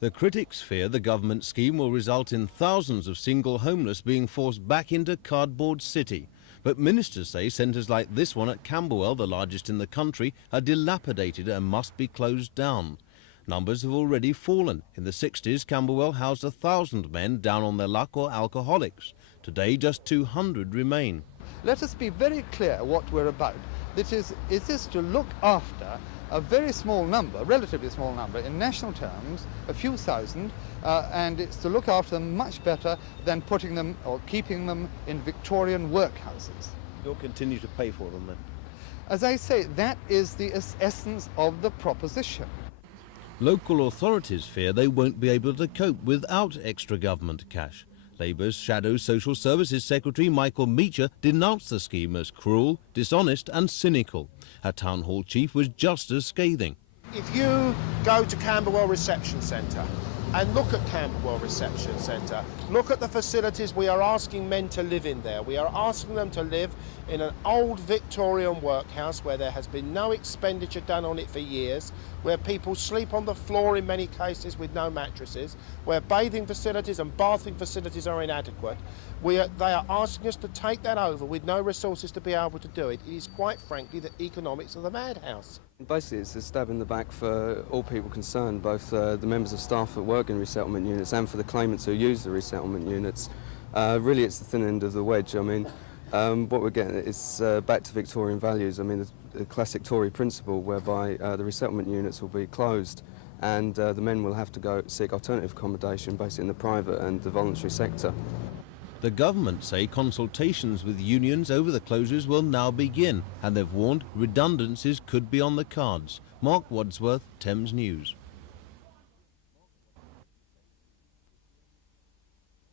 The critics fear the government scheme will result in thousands of single homeless being forced back into Cardboard City. But ministers say centres like this one at Camberwell, the largest in the country, are dilapidated and must be closed down. Numbers have already fallen. In the 60s, Camberwell housed 1,000 men down on their luck or alcoholics. Today, just 200 remain. Let us be very clear what we're about. That is this to look after a very small number, relatively small number, in national terms, a few thousand, and it's to look after them much better than putting them or keeping them in Victorian workhouses. You'll continue to pay for them then? As I say, that is the essence of the proposition. Local authorities fear they won't be able to cope without extra government cash. Labour's Shadow Social Services Secretary Michael Meacher denounced the scheme as cruel, dishonest and cynical. Her town hall chief was just as scathing. If you go to Camberwell Reception Centre and look at Camberwell Reception Centre, look at the facilities we are asking men to live in there. We are asking them to live in an old Victorian workhouse where there has been no expenditure done on it for years, where people sleep on the floor in many cases with no mattresses, where bathing facilities and bathing facilities are inadequate. They are asking us to take that over with no resources to be able to do it. It is quite frankly the economics of the madhouse. Basically it's a stab in the back for all people concerned, both the members of staff that work in resettlement units and for the claimants who use the resettlement units. Really it's the thin end of the wedge. I mean, what we're getting is back to Victorian values. I mean, the classic Tory principle whereby the resettlement units will be closed and the men will have to go seek alternative accommodation basically in the private and the voluntary sector. The government say consultations with unions over the closures will now begin, and they've warned redundancies could be on the cards. Mark Wadsworth, Thames News.